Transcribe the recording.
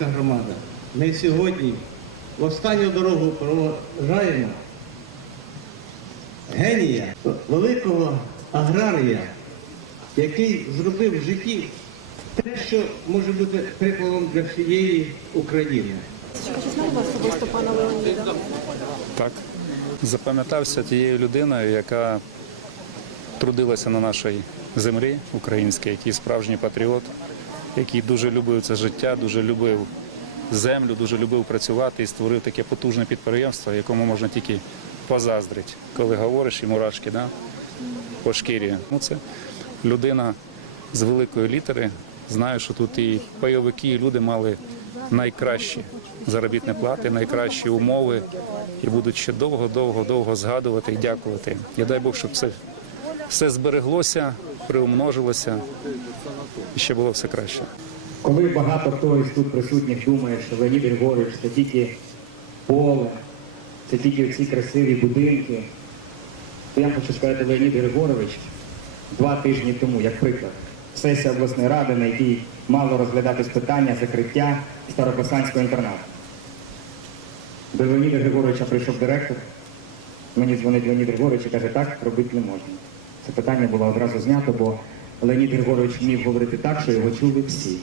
громада. Ми сьогодні в останню дорогу проважаємо генія, великого аграрія, який зробив в житті те, що може бути прикладом для всієї України. Чи знали ви особисто пана Леоніда? Так. Запам'ятався тією людиною, яка трудилася на нашій землі українській, який справжній патріот, який дуже любив це життя, дуже любив землю, дуже любив працювати і створив таке потужне підприємство, якому можна тільки позаздрити, коли говориш і мурашки да? по шкірі. Ну, це людина з великої літери. Знаю, що тут і пайовики, і люди мали найкращі заробітні плати, найкращі умови і будуть ще довго, довго, довго згадувати і дякувати. Я дай Бог, щоб це все збереглося, приумножилося і ще було все краще. Коли багато хто із тут присутніх думає, що Леонід Григорович це тільки поле, це тільки ці красиві будинки, то я хочу сказати, Леонід Григорович два тижні тому, як приклад, сесія обласної ради, на якій мало розглядатись питання закриття Старокосанського інтернату. До Леоніда Григоровича прийшов директор, мені дзвонить Леонід Григорович і каже, так робити не можна. Це питання було одразу знято, бо Леонід Григорович вмів говорити так, що його чули всі.